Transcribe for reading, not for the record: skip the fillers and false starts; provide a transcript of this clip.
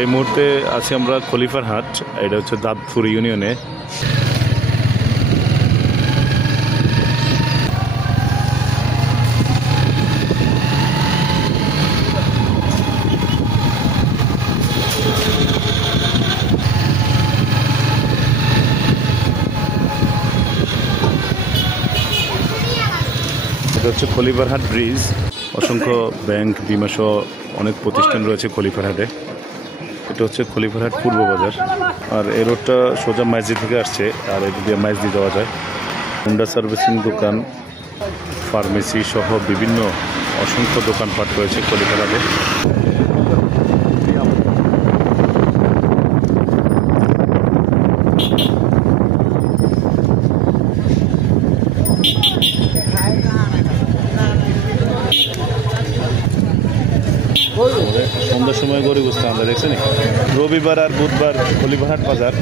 এই মুহূর্তে আছি আমরা খলিফার হাট, এটা হচ্ছে দাঁতপুর ইউনিয়নে। এটা হচ্ছে খলিফার হাট ব্রিজ। অসংখ্য ব্যাংক, বিমা সহ অনেক প্রতিষ্ঠান রয়েছে খলিফার হাটে। এটা হচ্ছে খলিফার হাট পূর্ব বাজার। আর এই রোডটা সোজা মাইজদি থেকে আসছে, আর এটা দিয়ে মাইজদি যাওয়া যায়। হুন্ডা সার্ভিসিং দোকান, ফার্মেসি সহ বিভিন্ন অসংখ্য দোকানপাট রয়েছে খলিফার হাটে। সন্ধ্যার সময় গরিব আমরা দেখছেন, রবিবার আর বুধবার খলিফার হাট বাজার।